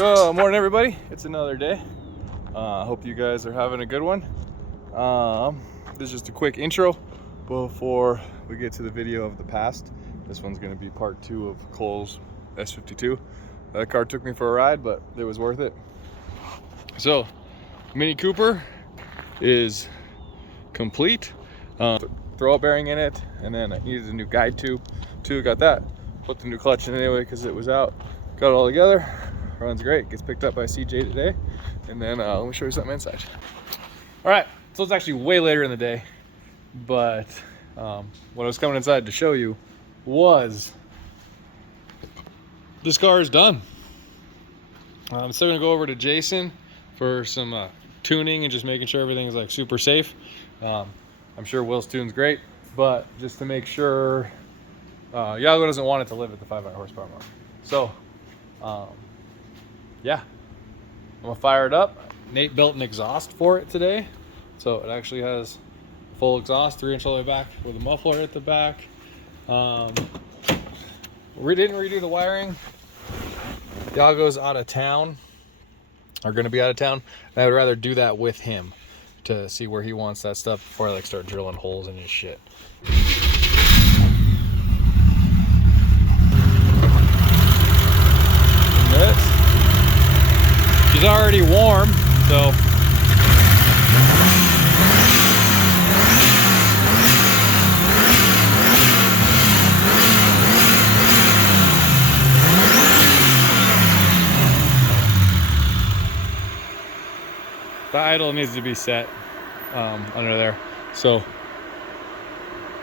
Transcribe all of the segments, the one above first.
Good morning, everybody. It's another day. Hope you guys are having a good one. This is just a quick intro before we get to the video of the past. This one's going to be part 2 of Cole's S52. That car took me for a ride, but it was worth it. So, Mini Cooper is complete. Throw-out bearing in it, and then I needed a new guide tube too. Got that. Put the new clutch in anyway because it was out. Got it all together. Runs great. Gets picked up by CJ today, and then let me show you something inside. All right, so it's actually way later in the day, but what I was coming inside to show you was this car is done. I'm still gonna go over to Jason for some tuning and just making sure everything's like super safe. I'm sure Will's tune's great, but just to make sure Yago doesn't want it to live at the 500 horsepower mark. So yeah, I'm gonna fire it up. Nate built an exhaust for it today, so it actually has full exhaust, 3-inch all the way back with a muffler at the back. We didn't redo the wiring. Yago's out of town, are gonna be out of town, and I would rather do that with him to see where he wants that stuff before I like start drilling holes in his shit. She's already warm, so the idle needs to be set under there. So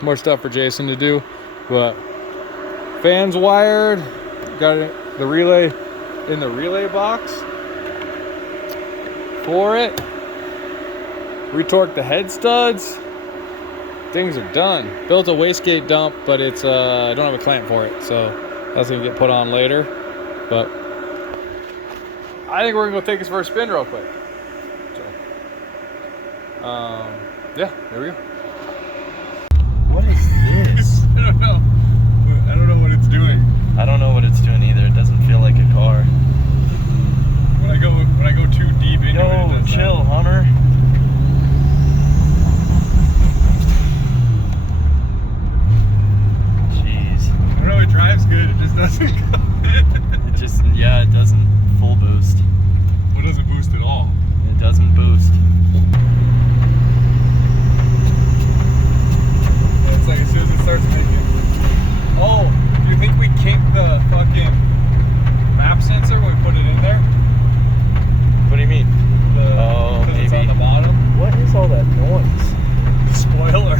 more stuff for Jason to do, but fans wired, got the relay in the relay box for it, retorqued the head studs, things are done. Built a wastegate dump, but it's I don't have a clamp for it, so that's gonna get put on later. But I think we're gonna go take this for a spin real quick. So yeah, there we go. What is this? I don't know. I don't know what it's doing. I don't know what it's doing either. It doesn't feel like a car. When I go too deep into it, it chill, Hunter. Jeez. I don't know, it drives good, it just doesn't go. Yeah, it doesn't full boost. Well, it doesn't boost at all. It doesn't boost. Yeah, it's like as soon as it starts making. Oh, do you think we kinked the fucking map sensor when we put it in there? What do you mean? Maybe. It's on the bottom. What is all that noise? Spoiler.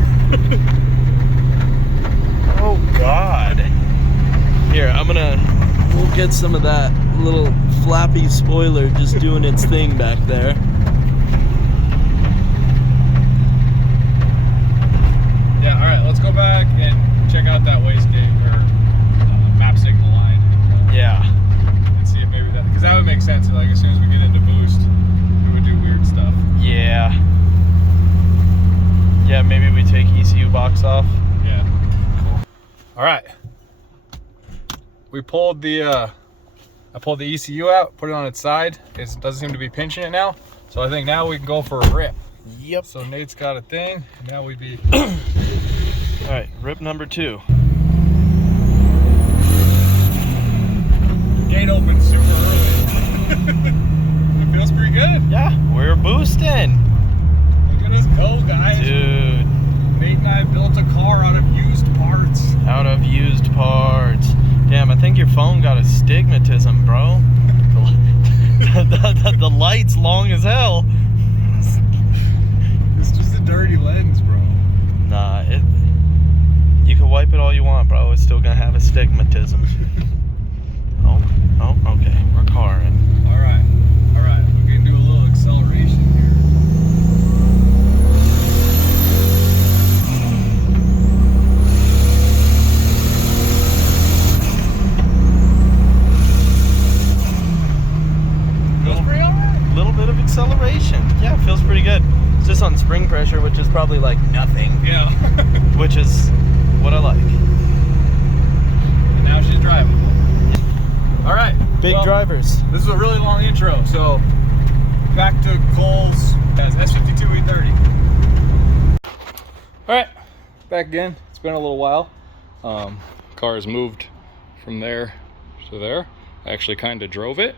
Oh God. Here, we'll get some of that little flappy spoiler just doing its thing back there. Yeah, alright, let's go back and check out that wastegate or map signal line. Yeah. And see if maybe that, because that would make sense. Like as soon as we get into boost, it would do weird stuff. Yeah. Yeah, maybe we take ECU box off. Yeah. Cool. All right. We pulled the, I pulled the ECU out, put it on its side. It doesn't seem to be pinching it now. So I think now we can go for a rip. Yep. So Nate's got a thing. Now we'd be. All right, rip number 2. Gate opens super early. It feels pretty good. Yeah, we're boosting. Look at us go, guys. Dude. Nate and I built a car out of used parts. Out of used parts. Damn, I think your phone got astigmatism, bro. The light's long as hell. It's just a dirty lens, bro. Nah, you can wipe it all you want, bro. It's still gonna have astigmatism. Oh, okay. We're carring. All right. We're gonna do a little acceleration here. Feels pretty all right. Little bit of acceleration. Yeah, it feels pretty good. It's just on spring pressure, which is probably like nothing. Yeah. Which is what I like. And now she's driving. All right. Big drivers. This is a really long intro, so back to Cole's S52 E30. All right, back again. It's been a little while. Car has moved from there to there. I actually kind of drove it.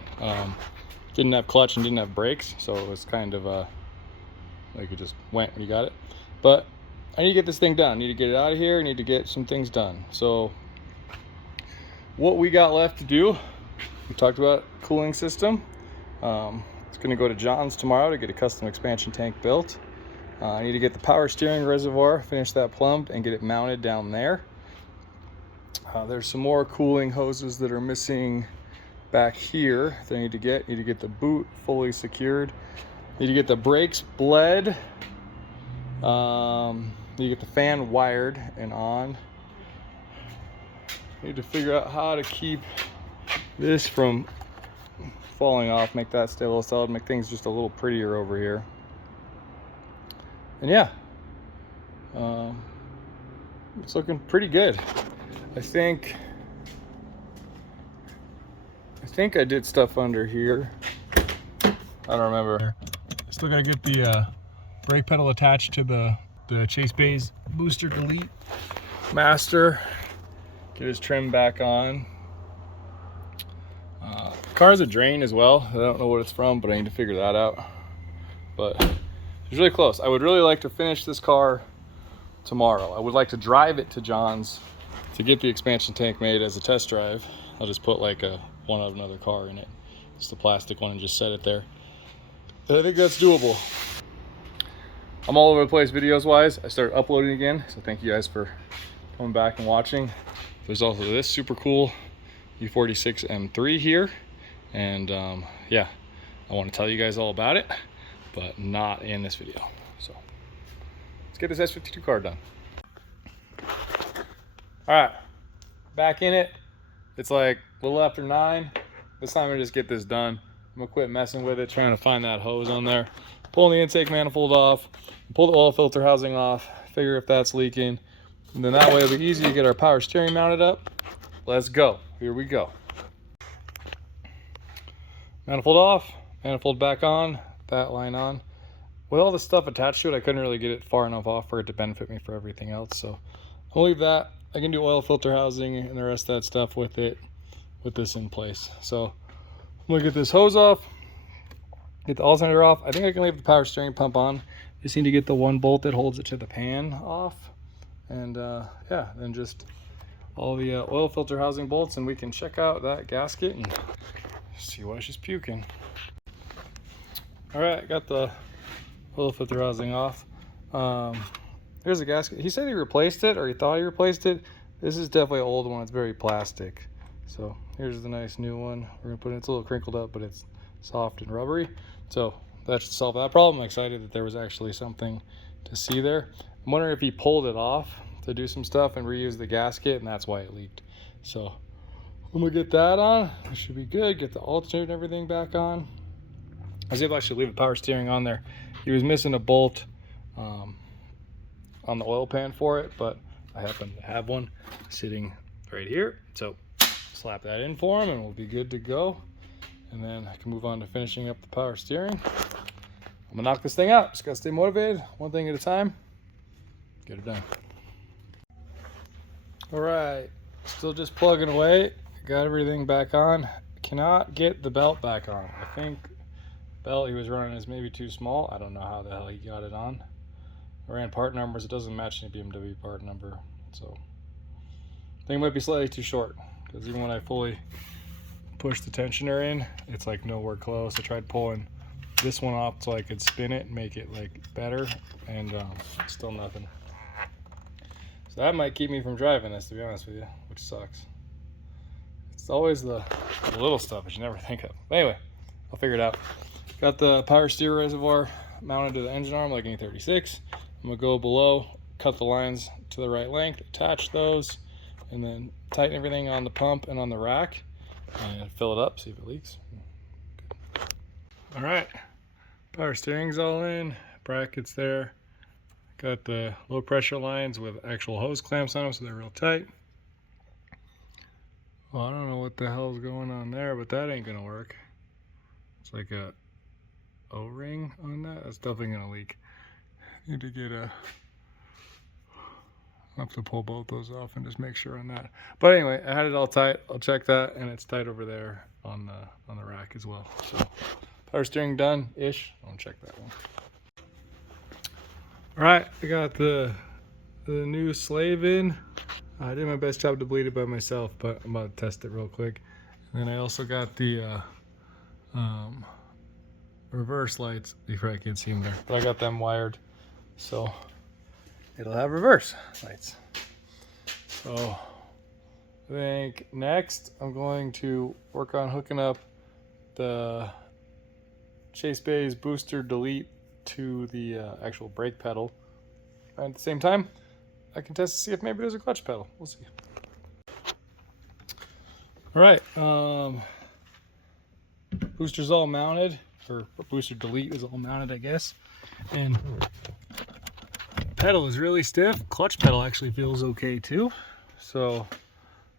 Didn't have clutch and didn't have brakes, so it was kind of like it just went when you got it. But I need to get this thing done. I need to get it out of here. I need to get some things done. So what we got left to do, we talked about cooling system. It's going to go to John's tomorrow to get a custom expansion tank built. I need to get the power steering reservoir, finish that plumbed, and get it mounted down there. There's some more cooling hoses that are missing back here that I need to get. Need to get the boot fully secured. Need to get the brakes bled. Need to get the fan wired and on. Need to figure out how to keep this from falling off, make that stay a little solid, make things just a little prettier over here. And yeah, it's looking pretty good. I think I did stuff under here. I don't remember. I still gotta get the brake pedal attached to the Chase Bays booster delete master. Get his trim back on. Car's a drain as well. I don't know what it's from, but I need to figure that out. But it's really close. I would really like to finish this car tomorrow. I would like to drive it to John's to get the expansion tank made as a test drive. I'll just put like one of another car in it, just a plastic one, and just set it there. I think that's doable. I'm all over the place videos wise. I started uploading again, so thank you guys for coming back and watching. There's also this super cool E46 M3 here, and yeah, I want to tell you guys all about it, but not in this video. So let's get this S52 car done. All right, back in it. It's like a little after 9. This time I'm gonna just get this done. I'm gonna quit messing with it, trying to find that hose on there, pulling the intake manifold off, pull the oil filter housing off, figure if that's leaking, and then that way it'll be easy to get our power steering mounted up. Let's go. Here we go. Manifold off, manifold back on, that line on. With all the stuff attached to it, I couldn't really get it far enough off for it to benefit me for everything else, so I'll leave that. I can do oil filter housing and the rest of that stuff with it, with this in place. So I'm gonna get this hose off, get the alternator off. I think I can leave the power steering pump on. Just need to get the one bolt that holds it to the pan off. And yeah, then just all the oil filter housing bolts, and we can check out that gasket and see why she's puking. All right, got the oil filter housing off. Here's the gasket. He said he replaced it, or he thought he replaced it. This is definitely an old one. It's very plastic. So here's the nice new one. We're gonna put it. It's a little crinkled up, but it's soft and rubbery. So that should solve that problem. I'm excited that there was actually something to see there. I'm wondering if he pulled it off to do some stuff and reuse the gasket, and that's why it leaked. So I'm gonna get that on. It should be good. Get the alternator and everything back on. I was able to actually leave the power steering on there. He was missing a bolt on the oil pan for it, but I happen to have one sitting right here. So slap that in for him and we'll be good to go. And then I can move on to finishing up the power steering. I'm gonna knock this thing out. Just gotta stay motivated, one thing at a time. Get it done. All right, still just plugging away. Got everything back on. Cannot get the belt back on. I think the belt he was running is maybe too small. I don't know how the hell he got it on. I ran part numbers. It doesn't match any BMW part number, so I think it might be slightly too short, because even when I fully push the tensioner in, it's like nowhere close. I tried pulling this one off so I could spin it and make it like better, and still nothing. So that might keep me from driving this, to be honest with you, which sucks. It's always the little stuff that you never think of. But anyway, I'll figure it out. Got the power steer reservoir mounted to the engine arm like an E36. I'm gonna go below, cut the lines to the right length, attach those, and then tighten everything on the pump and on the rack, and fill it up, see if it leaks. Good. All right, power steering's all in, brackets there. Got the low pressure lines with actual hose clamps on them, so they're real tight. Well, I don't know what the hell's going on there, but that ain't gonna work. It's like a O-ring on that. That's definitely gonna leak. Need to get a... I'll have to pull both those off and just make sure on that. But anyway, I had it all tight. I'll check that, and it's tight over there on the rack as well. So power steering done-ish. I'll check that one. All right, I got the new slave in. I did my best job to bleed it by myself, but I'm about to test it real quick. And then I also got the reverse lights. You probably can't see them there, but I got them wired, so it'll have reverse lights. So I think next I'm going to work on hooking up the Chase Bay's booster delete to the actual brake pedal. And at the same time, I can test to see if maybe there's a clutch pedal. We'll see. All right, booster's all mounted, or booster delete is all mounted, I guess. And pedal is really stiff. Clutch pedal actually feels okay too. So,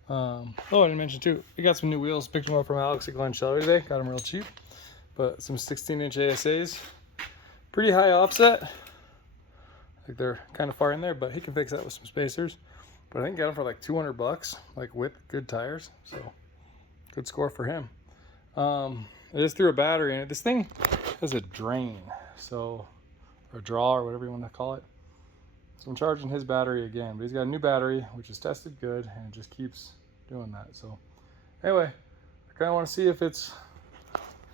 oh, I didn't mention too, I got some new wheels. Picked them up from Alex at Glen Shelter today. Got them real cheap. But some 16-inch ASAs. Pretty high offset. Like they're kind of far in there, but he can fix that with some spacers. But I think got them for like 200 bucks, like with good tires. So good score for him. It is through a battery in it. This thing has a drain, so, or a draw, or whatever you want to call it. So I'm charging his battery again, but he's got a new battery, which is tested good, and it just keeps doing that. So anyway, I kind of want to see if it's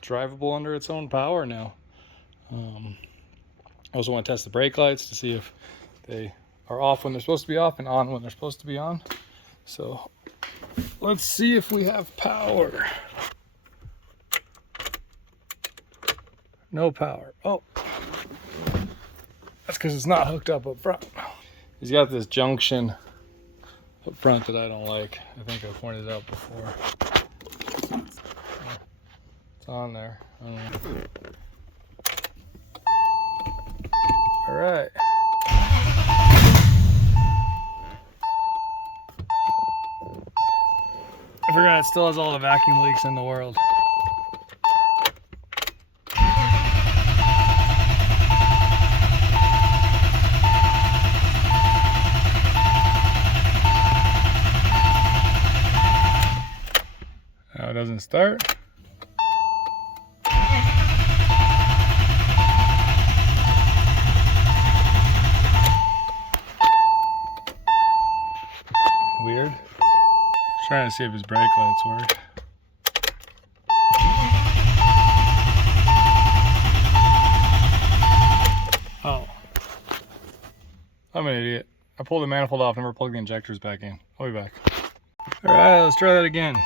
drivable under its own power now. I also want to test the brake lights to see if they are off when they're supposed to be off and on when they're supposed to be on. So let's see if we have power. No power. Oh, that's because it's not hooked up front. He's got this junction up front that I don't like. I think I pointed it out before. It's on there. I don't know. All right. I forgot it still has all the vacuum leaks in the world. Now it doesn't start. Weird. Just trying to see if his brake lights work. Oh. I'm an idiot. I pulled the manifold off, never plugged the injectors back in. I'll be back. Alright, let's try that again.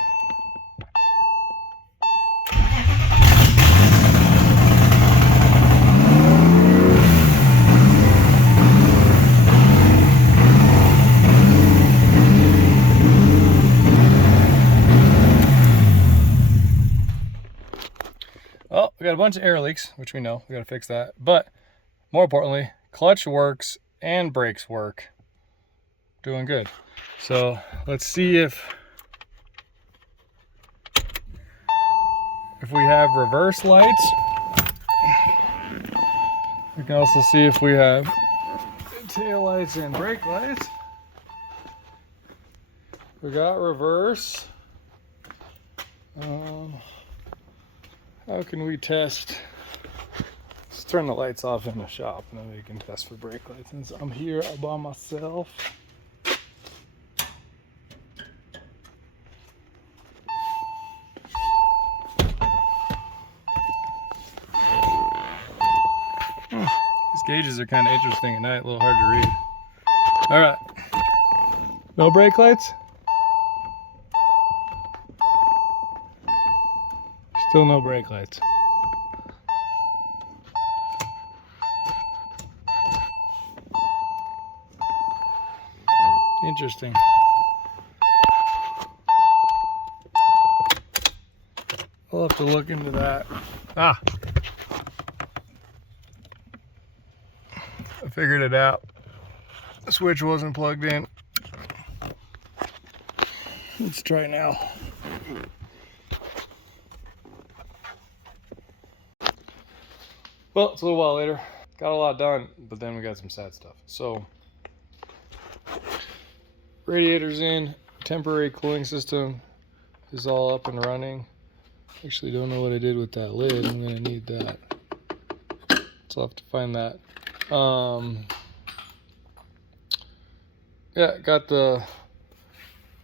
Well, we got a bunch of air leaks, which we know, we gotta fix that. But more importantly, clutch works and brakes work. Doing good. So let's see if we have reverse lights. We can also see if we have tail lights and brake lights. We got reverse. How can we test? Let's turn the lights off in the shop and then we can test for brake lights since I'm here all by myself. These gauges are kind of interesting at night, a little hard to read. All right, no brake lights? Still no brake lights. Interesting. I'll have to look into that. Ah! I figured it out. The switch wasn't plugged in. Let's try now. Well, it's a little while later. Got a lot done, but then we got some sad stuff. So, radiator's in, temporary cooling system is all up and running. Actually, don't know what I did with that lid. I'm gonna need that. So I'll have to find that. Yeah, got the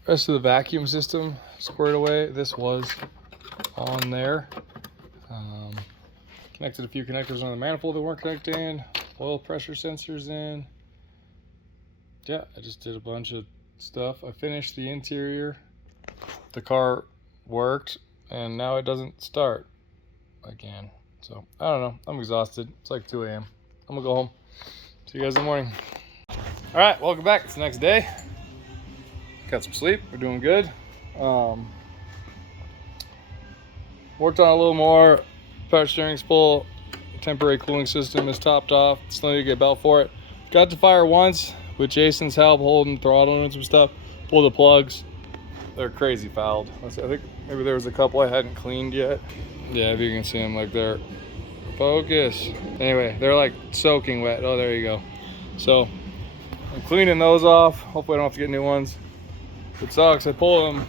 rest of the vacuum system squared away. This was on there. Connected a few connectors on the manifold that weren't connected in. Oil pressure sensors in. Yeah, I just did a bunch of stuff. I finished the interior. The car worked, and now it doesn't start again. So, I don't know. I'm exhausted. It's like 2 a.m. I'm gonna go home. See you guys in the morning. All right, welcome back. It's the next day. Got some sleep. We're doing good. Worked on a little more. Power steering spool, temporary cooling system is topped off. Still need to get belt for it. Got to fire once with Jason's help, holding throttle and some stuff. Pull the plugs. They're crazy fouled. I think maybe there was a couple I hadn't cleaned yet. Yeah, if you can see them, like they're focus. Anyway, they're like soaking wet. Oh, there you go. So I'm cleaning those off. Hopefully I don't have to get new ones. It sucks. I pull them.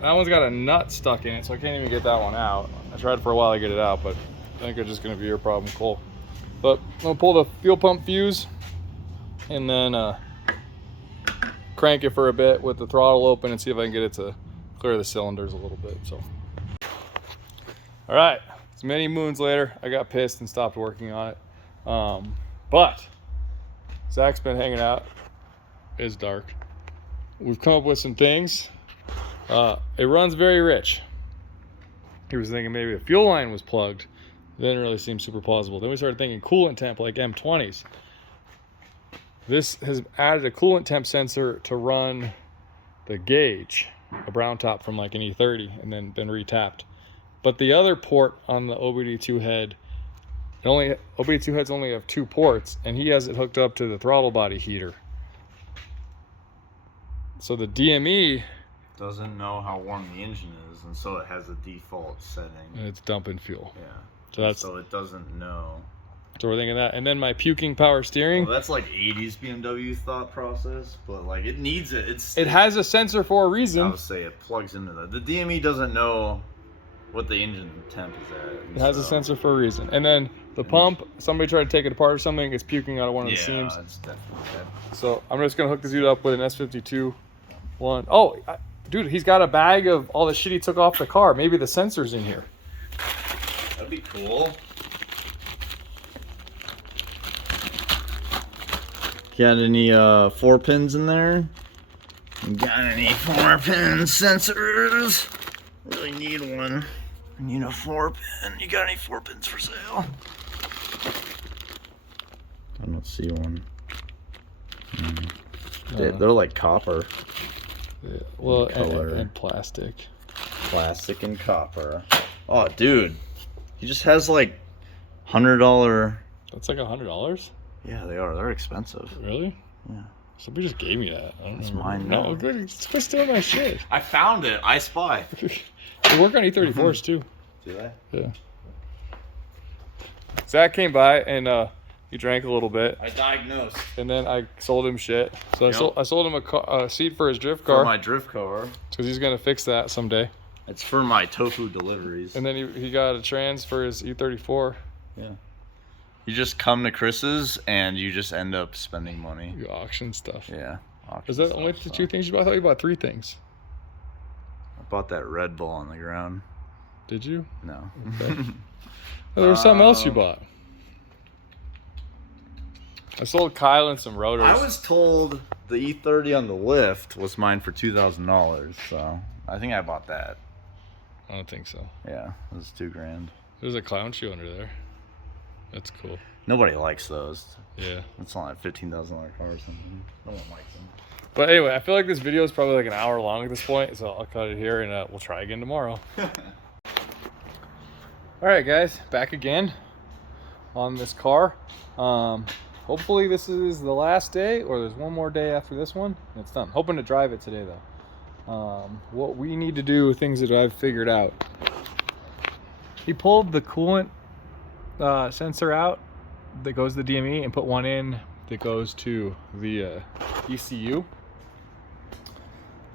That one's got a nut stuck in it, so I can't even get that one out. I tried for a while to get it out, but I think it's just gonna be your problem, Cole. But I'm gonna pull the fuel pump fuse and then crank it for a bit with the throttle open and see if I can get it to clear the cylinders a little bit. So, all right, it's many moons later. I got pissed and stopped working on it. But Zach's been hanging out. It's dark. We've come up with some things. It runs very rich. He was thinking maybe the fuel line was plugged. Didn't really seem super plausible. Then we started thinking coolant temp like M20s. This has added a coolant temp sensor to run the gauge, a brown top from like an E30, and then been retapped. But the other port on the OBD2 head, OBD2 heads only have 2 ports, and he has it hooked up to the throttle body heater. So the DME doesn't know how warm the engine is, and so it has a default setting. And it's dumping fuel. Yeah. So it doesn't know. So we're thinking that. And then my puking power steering. Well, that's like 80s BMW thought process, but like it needs it. It has a sensor for a reason. I would say it plugs into that. The DME doesn't know what the engine temp is at. It has a sensor for a reason. And then the pump, somebody tried to take it apart or something, it's puking out of one of the seams. Yeah, it's definitely dead. So I'm just going to hook this dude up with an S52 one. Oh, dude, he's got a bag of all the shit he took off the car. Maybe the sensor's in here. That'd be cool. Got any 4 pins in there? Got any 4-pin sensors? Really need one. I need a 4-pin. You got any 4 pins for sale? I don't see one. They're like copper. Yeah, well, color. and plastic. Plastic and copper. Oh, dude. He just has like $100. That's like $100? Yeah, they are. They're expensive. Really? Yeah. Somebody just gave me that. I don't know. It's mine No, now. good. It's quit stealing my shit. I found it. I Spy. They work on E34s too. Do they? Yeah. Zach came by and he drank a little bit. I diagnosed. And then I sold him shit. So I sold him a seat for his drift For car. my drift car. Because he's going to fix that someday. It's for my tofu deliveries. And then he got a trans for his E34. Yeah. You just come to Chris's and you just end up spending money. You auction stuff. Yeah. Is that only the 2 things you bought? I thought you bought 3 things. I bought that Red Bull on the ground. Did you? No. Okay. Oh, there was something else you bought. I sold Kyle some rotors. I was told the E30 on the lift was mine for $2,000, so I think I bought that. I don't think so. Yeah, it was $2,000. There's a clown shoe under there. That's cool. Nobody likes those. Yeah. It's not like $15,000 car or something. No one likes them. But anyway, I feel like this video is probably like an hour long at this point, so I'll cut it here and we'll try again tomorrow. All right, guys, back again on this car. Hopefully this is the last day, or there's one more day after this one, and it's done. Hoping to drive it today, though. What we need to do, things that I've figured out. He pulled the coolant sensor out that goes to the DME and put one in that goes to the ECU.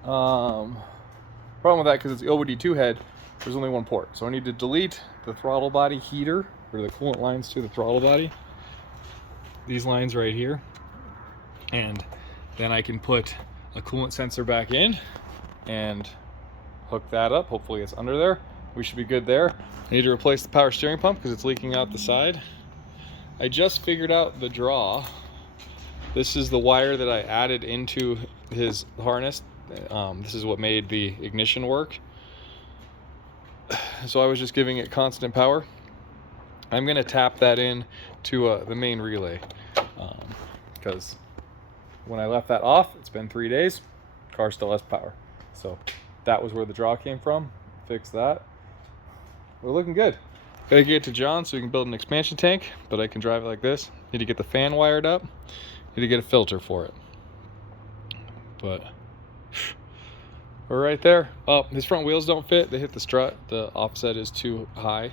Problem with that, because it's the OBD2 head, there's only one port. So I need to delete the throttle body heater, or the coolant lines to the throttle body. These lines right here. And then I can put a coolant sensor back in and hook that up. Hopefully it's under there. We should be good there. I need to replace the power steering pump because it's leaking out the side. I just figured out the draw. This is the wire that I added into his harness. This is what made the ignition work. So I was just giving it constant power. I'm gonna tap that in to the main relay because when I left that off, it's been 3 days, car still has power. So that was where the draw came from. Fix that. We're looking good. Gotta get to John so we can build an expansion tank, but I can drive it like this. Need to get the fan wired up. Need to get a filter for it. But we're right there. Oh, his front wheels don't fit. They hit the strut. The offset is too high.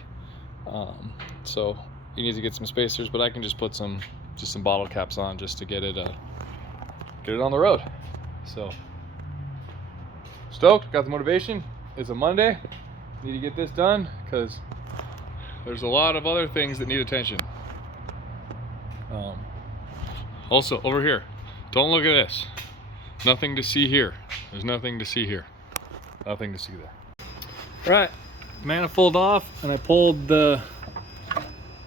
So he needs to get some spacers, but I can just put some bottle caps on just to get it on the road. So stoked, got the motivation. It's a Monday. Need to get this done because there's a lot of other things that need attention. Also over here, don't look at this. Nothing to see here. There's nothing to see here. Nothing to see there. Right, manifold off, and I pulled the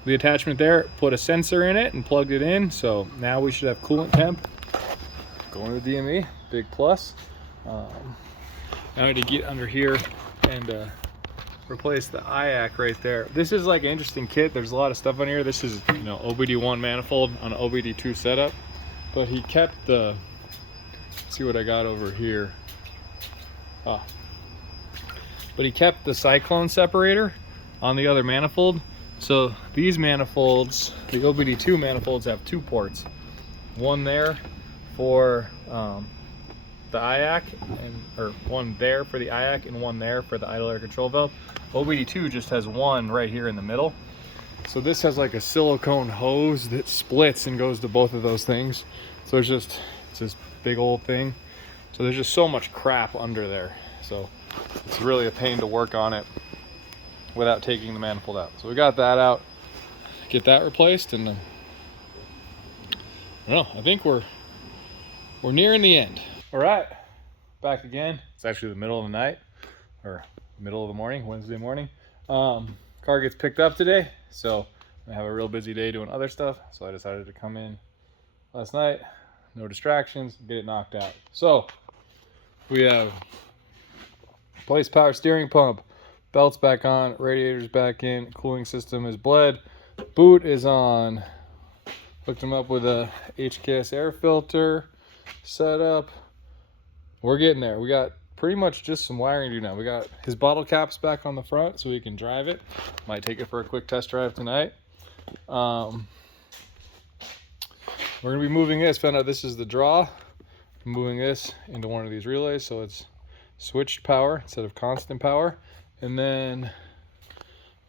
attachment there, put a sensor in it and plugged it in. So now we should have coolant temp going to the DME, big plus. Now I need to get under here and replace the IAC right there. This is like an interesting kit. There's a lot of stuff on here. This is, you know, OBD1 manifold on an OBD2 setup, but he kept the, let's see what I got over here. But he kept the cyclone separator on the other manifold. So these manifolds, the OBD2 manifolds, have 2 ports. One there for the IAC, or one there for the IAC and one there for the idle air control valve. OBD2 just has one right here in the middle. So this has like a silicone hose that splits and goes to both of those things. So it's this big old thing. So there's just so much crap under there. So it's really a pain to work on it without taking the manifold out. So we got that out, get that replaced, and I don't know, I think we're nearing the end. All right, back again. It's actually the middle of the night, or middle of the morning, Wednesday morning. Car gets picked up today, so I have a real busy day doing other stuff. So I decided to come in last night, no distractions, get it knocked out. So we have replaced power steering pump, belts back on, radiators back in, cooling system is bled, boot is on, hooked him up with a HKS air filter setup. We're getting there. We got pretty much just some wiring to do now. We got his bottle caps back on the front so he can drive it. Might take it for a quick test drive tonight. We're gonna be moving this. Found out this is the draw. I'm moving this into one of these relays so it's switched power instead of constant power. And then I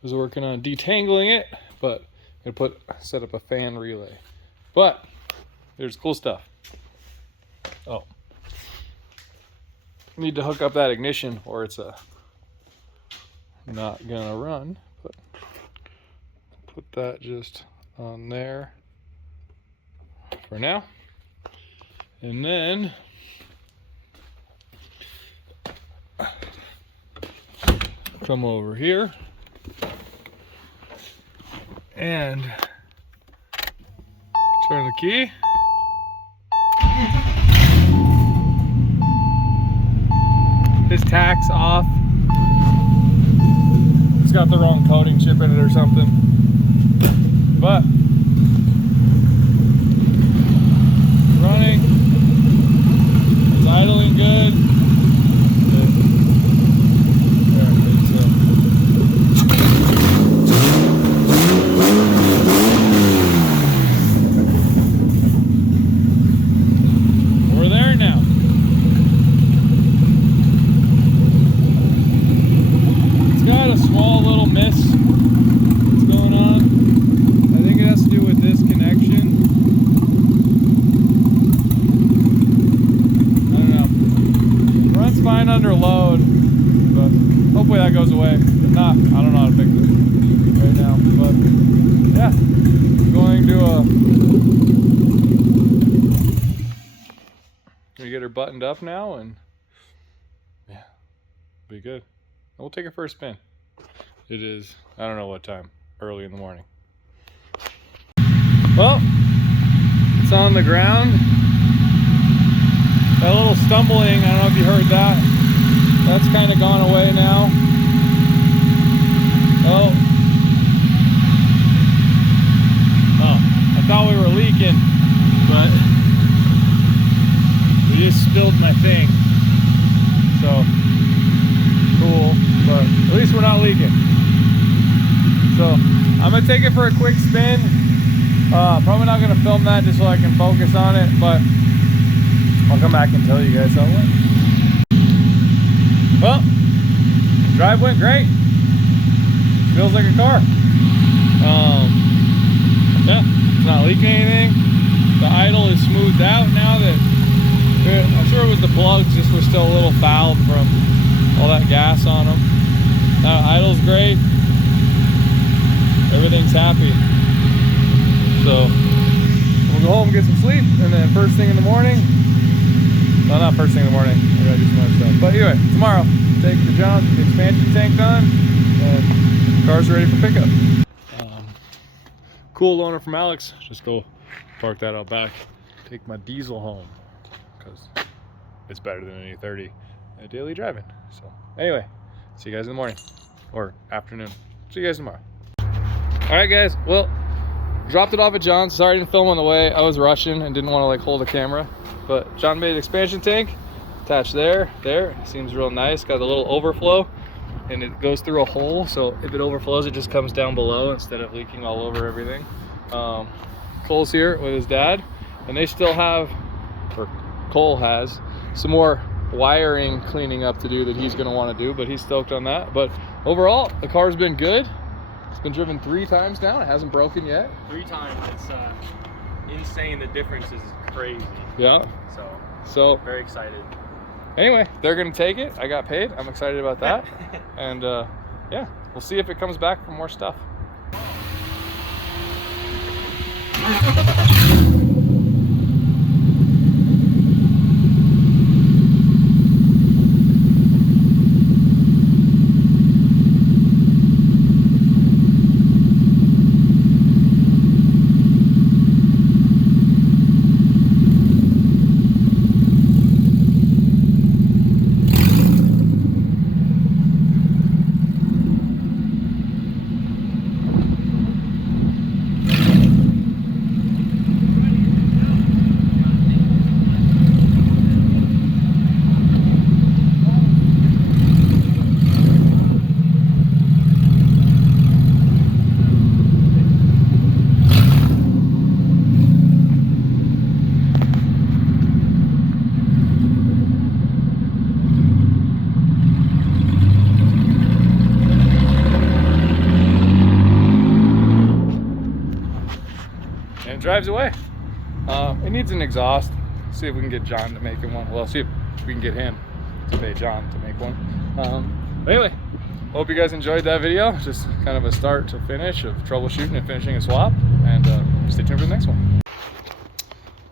was working on detangling it, but I'm gonna set up a fan relay. But there's cool stuff. Oh, need to hook up that ignition or it's not gonna run. But put that just on there for now, and then come over here and turn the key. His tack's off. It's got the wrong coating chip in it or something. But running. It's idling good. We're there now. fine under load, but hopefully that goes away. If not, I don't know how to fix it right now. But yeah, going to get her buttoned up now, and yeah, be good. We'll take her for a spin. It is, I don't know what time, early in the morning. Well, it's on the ground. That little stumbling, I don't know if you heard that. That's kind of gone away now. Oh, I thought we were leaking, but we just spilled my thing. So, cool, but at least we're not leaking. So, I'm gonna take it for a quick spin. Probably not gonna film that just so I can focus on it, but I'll come back and tell you guys how it went. Well, drive went great. Feels like a car. Yeah, it's not leaking anything. The idle is smoothed out now that I'm sure it was the plugs just were still a little fouled from all that gas on them. Idle's great. Everything's happy. So we'll go home and get some sleep, and then first thing in the morning, well, not first thing in the morning, I gotta do some other stuff. But anyway, tomorrow, take the John, get the expansion tank done, and the car's ready for pickup. Cool loaner from Alex. Just go park that out back. Take my diesel home, because it's better than an E30 at daily driving. So anyway, see you guys in the morning, or afternoon. See you guys tomorrow. All right, guys, well, dropped it off at John's. Sorry I didn't film on the way. I was rushing and didn't want to like hold the camera. But John made an expansion tank attached there. Seems real nice. Got a little overflow, and it goes through a hole. So if it overflows, it just comes down below instead of leaking all over everything. Cole's here with his dad, and they still have, or Cole has, some more wiring cleaning up to do that he's going to want to do. But he's stoked on that. But overall, the car's been good. It's been driven 3 times now. It hasn't broken yet. 3 times. It's insane. The difference is crazy. Yeah. So very excited. Anyway, they're gonna take it. I got paid. I'm excited about that. And yeah, we'll see if it comes back for more stuff. Drives away. It needs an exhaust. See if we can get John to make him one. Well, see if we can get him to pay John to make one. But anyway, hope you guys enjoyed that video. Just kind of a start to finish of troubleshooting and finishing a swap, and stay tuned for the next one.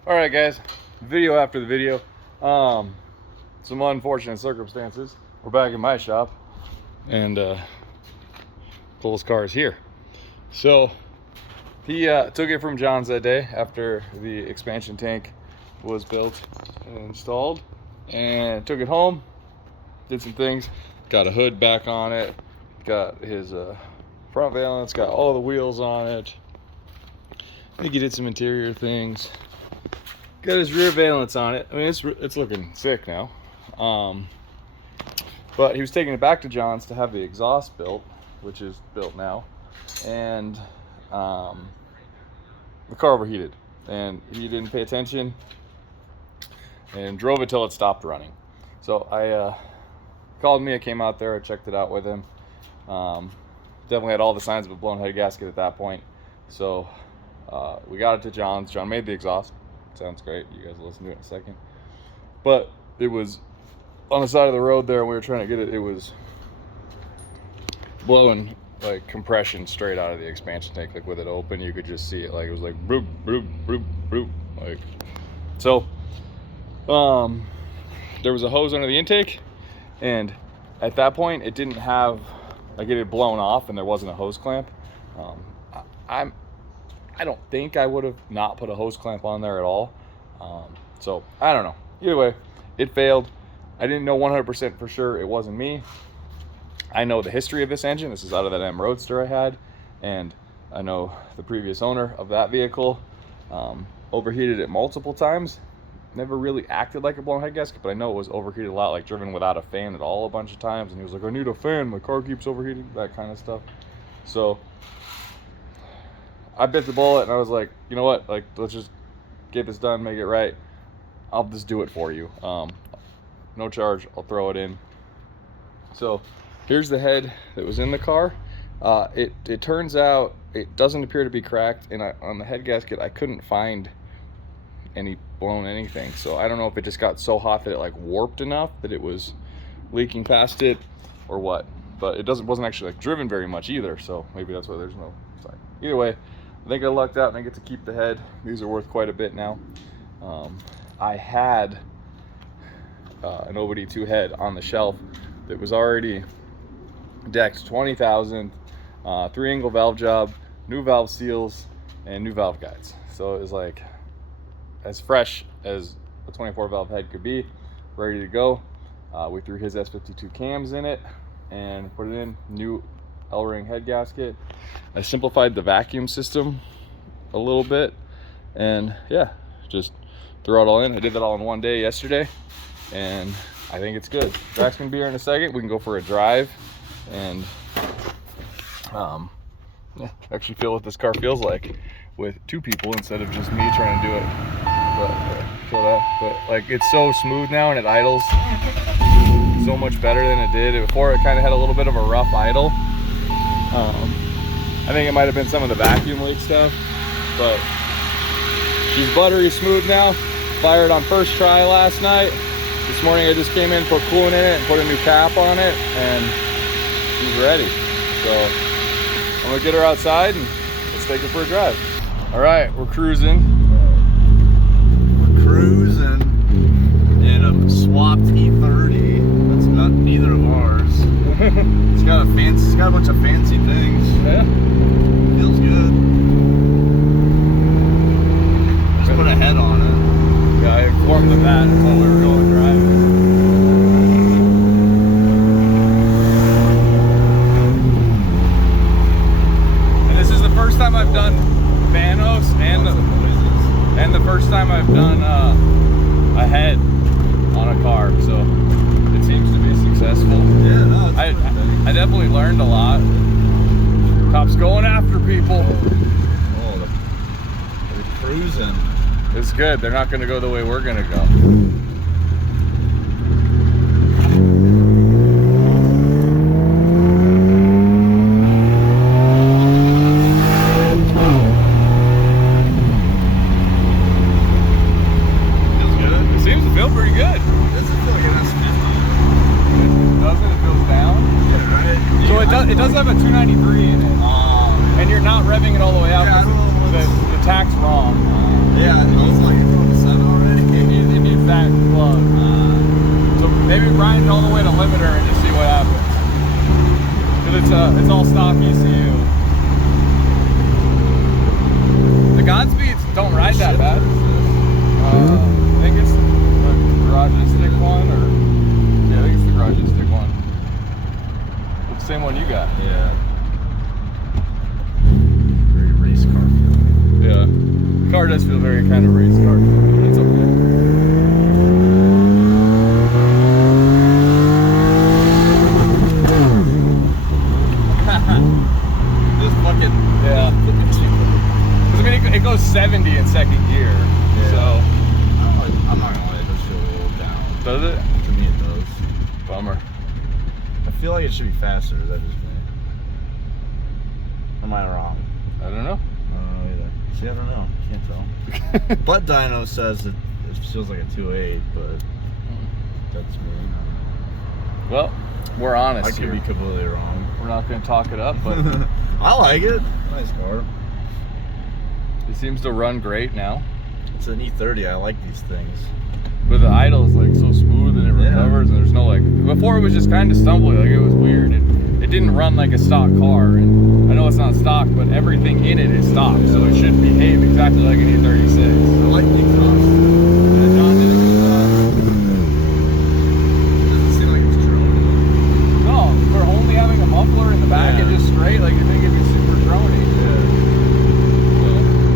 All right, guys, video after the video. Some unfortunate circumstances. We're back in my shop, and Cole's car is here. So he took it from John's that day after the expansion tank was built and installed, and took it home, did some things, got a hood back on it, got his front valance, got all the wheels on it. I think he did some interior things, got his rear valance on it. I mean, it's looking sick now. But he was taking it back to John's to have the exhaust built, which is built now, and the car overheated, and he didn't pay attention and drove it till it stopped running. So I called me. I came out there, I checked it out with him. Definitely had all the signs of a blown head gasket at that point. So we got it to John's. John made the exhaust. Sounds great. You guys will listen to it in a second. But it was on the side of the road there, and we were trying to get it. It was blowing like compression straight out of the expansion tank. Like with it open, you could just see it. Like it was like broop, broop, broop, broop. Like so. There was a hose under the intake, and at that point, it didn't have like it had blown off, and there wasn't a hose clamp. I don't think I would have not put a hose clamp on there at all. So I don't know. Either way, it failed. I didn't know 100% for sure it wasn't me. I know the history of this engine. This is out of that M Roadster I had, and I know the previous owner of that vehicle overheated it multiple times. Never really acted like a blown head gasket, but I know it was overheated a lot, like driven without a fan at all a bunch of times. And he was like, I need a fan, my car keeps overheating, that kind of stuff. So I bit the bullet, and I was like, you know what, like, let's just get this done, make it right. I'll just do it for you. No charge, I'll throw it in. So here's the head that was in the car. It turns out it doesn't appear to be cracked, and on the head gasket I couldn't find any blown anything. So I don't know if it just got so hot that it like warped enough that it was leaking past it or what, but it wasn't actually like driven very much either, so maybe that's why there's no sign. Either way, I think I lucked out and I get to keep the head. These are worth quite a bit now. I had an OBD2 head on the shelf that was already decked 20,000, 3-angle valve job, new valve seals, and new valve guides. So it was like as fresh as a 24 valve head could be, ready to go. We threw his S52 cams in it and put it in, new L-ring head gasket. I simplified the vacuum system a little bit, and yeah, just throw it all in. I did that all in one day yesterday, and I think it's good. Jack's gonna be here in a second. We can go for a drive and yeah, actually feel what this car feels like with two people instead of just me trying to do it. But like, it's so smooth now, and it idles so much better than it did. Before, it kind of had a little bit of a rough idle. I think it might have been some of the vacuum leak stuff, but she's buttery smooth now. Fired on first try last night. This morning I just came in, put coolant in it, and put a new cap on it, and she's ready. So I'm gonna get her outside and let's take her for a drive. All right, we're cruising. Cruising in a swapped E30. That's not neither of ours. It's got a bunch of fancy things. Yeah. Feels good. Just put a head on it. Yeah, I informed them that until we were going driving. And this is the first time I've done Vanos and the first time I've done a head on a car, so it seems to be successful. Yeah, no, I definitely learned a lot. Cops going after people. Oh, they're cruising. It's good. They're not going to go the way we're going to go. It does have a 293 in it, and you're not revving it all the way out. Yeah, the tack's wrong. Yeah, I was like, it's 7 already. It needs that plug. So maybe grind it all the way to limiter and just see what happens. Because it's all stock ECU. The Godspeeds don't ride that bad. I think it's the garage stick one, or yeah, I think it's the garage stick one. Same one you got. Yeah. Very race car feel. Yeah. The car does feel very kind of race car, but it's okay. This fucking yeah. Because I mean, it goes 70 in second gear. Yeah. So I'm not gonna lie, it does feel a little down. Does it? To me, it does. Bummer. I feel like it should be faster. Is that just me? Am I wrong? I don't know. I don't know either. See, I don't know. Can't tell. Butt Dyno says that it feels like a 2.8, but that's me. I don't know. Well, we're honest I could here. be completely wrong. We're not going to talk it up, but I like it. Nice car. it seems to run great now. It's an E30. I like these things. But the idle is like so smooth and it recovers, and there's no like. Before it was just kind of stumbly, like it was weird. It didn't run like a stock car, and I know it's not stock, but everything in it is stock, so it should behave exactly like an E36. I like the exhaust. Yeah, John did a good job. Doesn't seem like it's droning. No, for only having a muffler in the back and just straight, like you think it'd be super drony.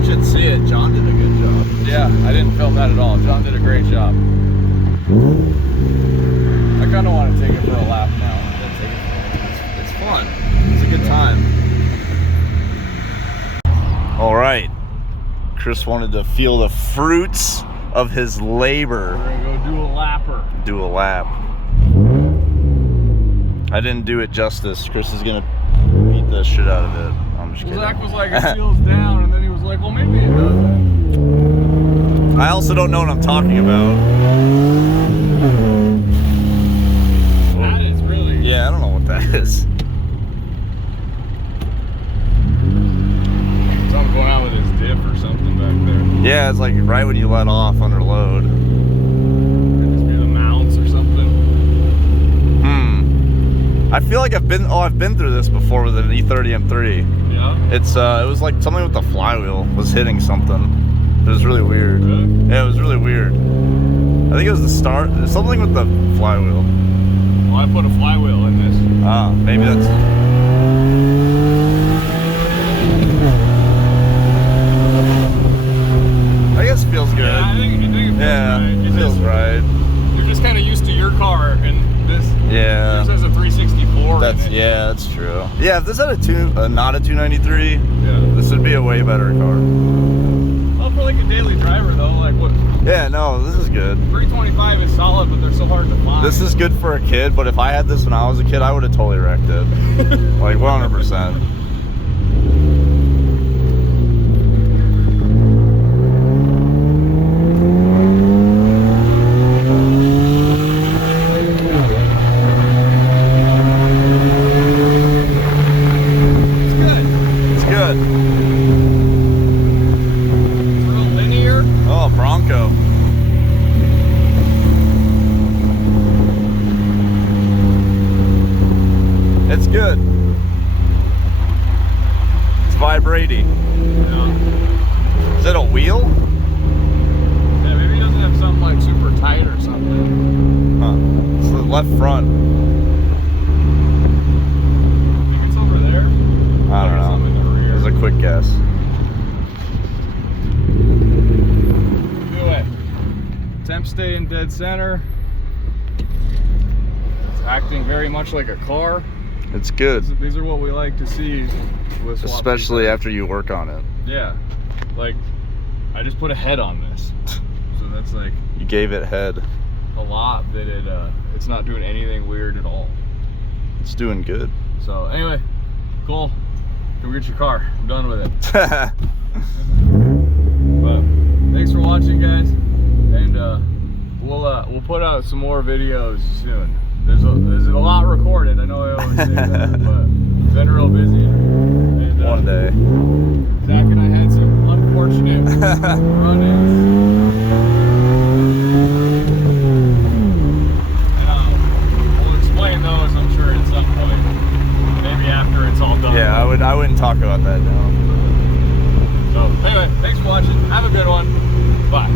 You should see it. John did a good job. Yeah, I didn't film that at all. John did a great job. I kind of want to take it for a lap now. It's fun. It's a good time. All right. Chris wanted to feel the fruits of his labor. We're gonna go do a lapper. Do a lap. I didn't do it justice. Chris is gonna beat the shit out of it. I'm just kidding. Zach was like, it feels down, and then he was like, well, maybe it doesn't. I also don't know what I'm talking about. That is really. Yeah, I don't know what that is. Something going on with his diff or something back there. Yeah, it's like right when you let off under load. Could just be the mounts or something. I feel like I've been through this before with an E30 M3. Yeah. It was like something with the flywheel was hitting something. It was really weird. Really? Yeah, it was really weird. I think it was the start, something with the flywheel. Well, I put a flywheel in this. Ah, maybe that's. I guess it feels good. Yeah, I think it feels Yeah, right. it feels right. You're just kind of used to your car, and this. Yeah. Yours has a 364. That's in it. yeah, that's true. Yeah, if this had not a 293, Yeah. this would be a way better car. Well, for like a daily driver though, like what? Yeah, no, this is good. 325 is solid, but they're so hard to find. This is good for a kid, but if I had this when I was a kid, I would have totally wrecked it. Like 100%. It's good. It's real linear. Oh, Bronco. It's good. It's vibrating. Yeah. Is it a wheel? Yeah, maybe he doesn't have something like super tight or something. Huh. It's the left front. Maybe it's over there. I don't know. Something in the rear. It's a quick guess. Do it. Temp staying dead center. It's acting very much like a car. It's good. These are what we like to see with swap Especially seats. after you work on it. Yeah. Like, I just put a head on this. So that's like You gave it head. a lot that it's not doing anything weird at all. It's doing good. So anyway, cool. Go get your car. I'm done with it. But thanks for watching, guys, and we'll put out some more videos soon. There's a lot recorded. I know I always say that, but been real busy. And, One day. Zach and I had some unfortunate run-ins. And we'll explain those, I'm sure, at some point. Maybe after it's all done. Yeah, I wouldn't talk about that now. So anyway, thanks for watching. Have a good one. Bye.